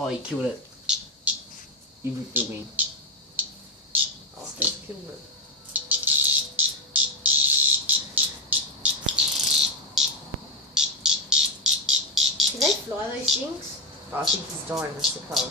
Oh, he killed it. You killed me. Oh, I just killed it. Can they fly those things? Oh, I think he's dying, that's the colour.